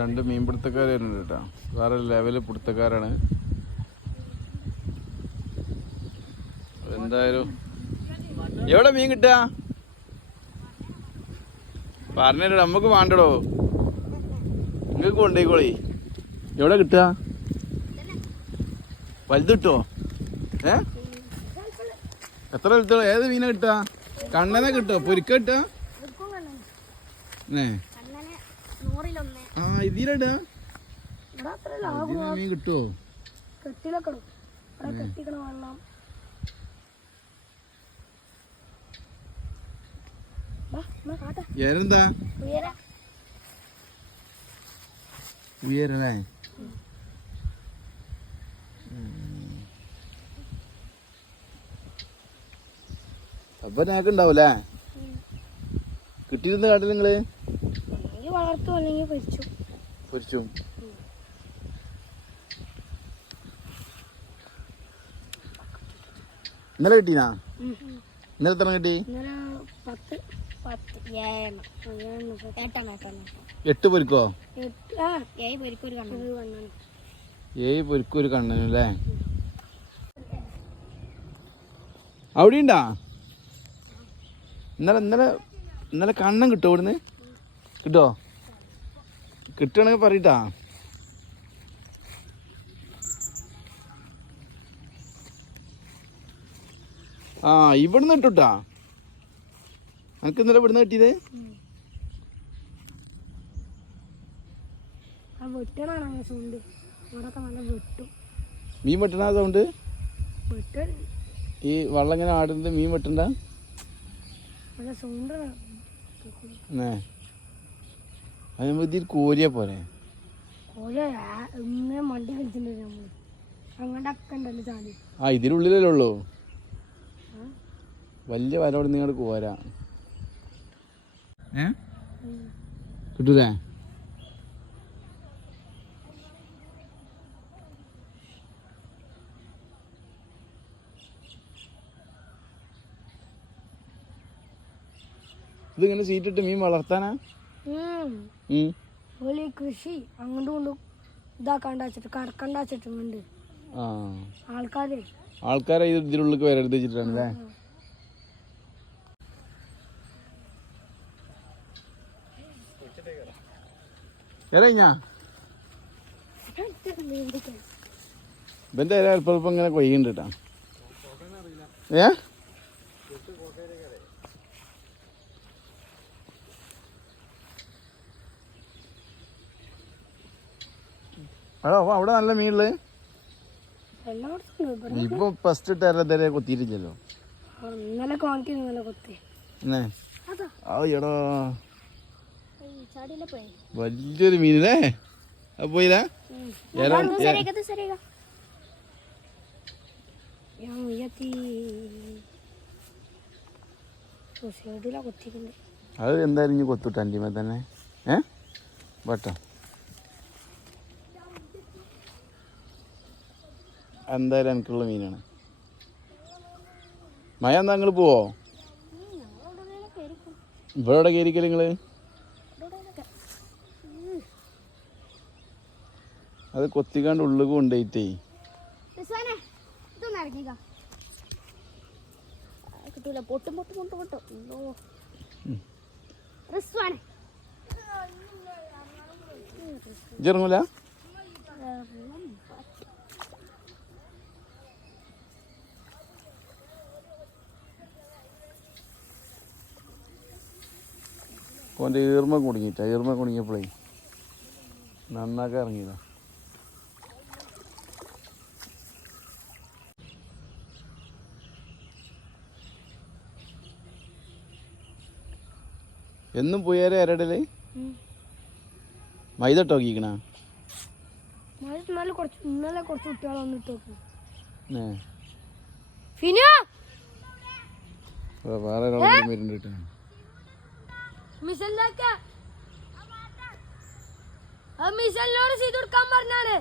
രണ്ട് മീൻ പിടുത്തക്കാർ വരുന്നുണ്ട് കേട്ടോ. വേറെ ലെവൽ പിടുത്തക്കാരാണ്. എന്തായാലും എവിടെ മീൻ കിട്ടുക? പറഞ്ഞിട്ട് നമുക്ക് വേണ്ടടോ. നിങ്ങൾക്ക് കൊണ്ടേക്കോളി എവിടെ കിട്ടുക? വലുത് കിട്ടുമോ ഏ? എത്ര വലുത്തോ ഏത് മീനാ കിട്ടുക? കണ്ണനെ കിട്ടുമോ പൊരിക്ക കിട്ടുക? ഏ ഇതിലിടാ. മീൻ കിട്ടുമോ ഇവിടെ കെട്ടിക്കണ വെള്ളം. ഉയരല്ലേ? അപ്പൊ ഉണ്ടാവൂലേ കിട്ടിയിരുന്ന കാട്ടിൽ നിങ്ങൾ? വളർത്തു അല്ലെങ്കിൽ പൊരിച്ചു പൊരിച്ചു. ഇന്നലെ കിട്ടീനാ? ഇന്നലെ എത്ര കിട്ടി? എട്ട് പൊരിക്കോ? എട്ട്. ആ ഏഴ് പൊരിക്കൊരു ഒരു കണ്ണു ഒരു കണ്ണാണ് ഏഴ് പൊരിക്കും ഒരു കണ്ണനും അല്ലേ? അവിടെ ഉണ്ടാ ഇന്നലെ ഇന്നലെ ഇന്നലെ കണ്ണൻ കിട്ടോ ഇവിടുന്ന്? കിട്ടോ? കിട്ടണമെങ്കിൽ പറയട്ടാ. ആ ഇവിടുന്ന് ഇട്ടുട്ടാ. നിനക്ക് ഇന്നലെ ഇവിടുന്ന് കിട്ടിയത്? മീൻ വെട്ടണ സൗണ്ട്? ഈ വള്ളം ഇങ്ങനെ ആടുന്നത് മീൻ വെട്ടണ്ട? സൗണ്ട് അങ്ങോട്ട് ഒക്കെ ഉണ്ടല്ലോ ചാടി. ആ ഇതിനുള്ളിലല്ലേ ഉള്ളൂ. വലിയ വല അവിടെ നിങ്ങൾ കോരാ. ഏ? കിട്ടൂലേ? ഇതിങ്ങനെ സീറ്റിട്ട് മീൻ വളർത്താനാ? ഉം. ഓൽ കൃഷി അങ്ങോട്ടും കൊണ്ടും ഇതാക്കാണ്ട് വെച്ചിട്ട് കടക്കണ്ട വെച്ചിട്ടുണ്ട് ആൾക്കാര്. ആൾക്കാരെ ഇത് ഇതിനുള്ളിൽ വരരുത് വെച്ചിട്ടാണല്ലേ ഇറങ്ങിയാ ഇവന്റെ ഇല അല്പം അല്പം ഇങ്ങനെ കൊയ്യുന്നുണ്ട് കേട്ടാ ഏ? എടാ അപ്പൊ അവിടെ നല്ല. ഇവിടെ ഇപ്പൊ ഫസ്റ്റ് ഇട്ടേരെ ഇതുവരെ കൊത്തിയിട്ടില്ലല്ലോ. ഇന്നലെ കാണിക്കുന്നു ഇന്നലെ കൊത്തി. അതാ. എടാ. പോയി. വലിയൊരു മീനല്ലേ? അത് പോയില്ല അത് എന്തായാലും കൊത്തുട്ട അന്റിമ തന്നെ. ഏ? വട്ടോ. എന്തായാലും എനിക്കുള്ള മീനാണ്. മയ എന്താ നിങ്ങൾ പോവോ? ഇവിടെ എവിടെ കയറിക്കൽ നിങ്ങൾ അത് കൊത്തിക്കാണ്ട് ഉള്ളിൽ കൊണ്ടുപോയിട്ടേ ഇതൊന്നും ഇറങ്ങിക്ക. കിട്ടൂല പൊട്ടും പൊട്ടും പൊട്ടും പൊട്ടും. എന്തോ. റിസ്വാണ് ഇറങ്ങൂല? ഓന്റെ ഈർമ കുടുങ്ങിയിട്ടാ ഈർമ കുടുങ്ങിയപ്പോഴേ നന്നാക്കി ഇറങ്ങിയതാ. എന്നും പോയാലും എരടൽ മൈദ ടോക്കിക്കണ ഇന്നലെ കുറച്ച് ഇന്നലെ കുറച്ച് വന്നിട്ട് വേറെ ഒരാളും വരുന്നുണ്ട് കേട്ടോ. മിസലിനാക്ക ആ മിസലിനോട് ചെയ്ത് കൊടുക്കാൻ പറഞ്ഞാണ്.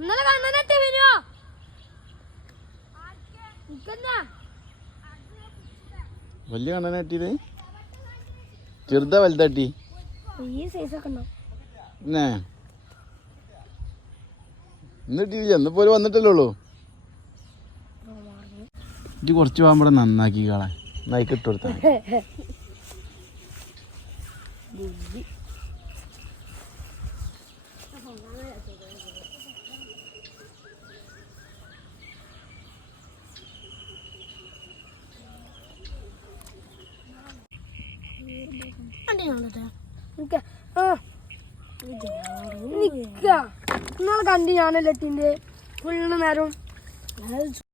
ഇന്നലെ ഫിനു നിക്കെന്നാ? വലിയ കണ്ണനെ പറ്റിയത് ചെറുതാ വലുതാട്ടി. എന്നിട്ടില്ല ഇന്നിപ്പോ വന്നിട്ടല്ലേ ഉള്ളൂ. ഇത് കുറച്ച് പാമ്പടെ നന്നാക്കി കളെ നയിക്ക് ഇട്ട് കൊടുത്താ മതി. നിക്ക. ഇന്നാളെ കണ്ടി ഞാനല്ലേ ഫുള്ള് നേരം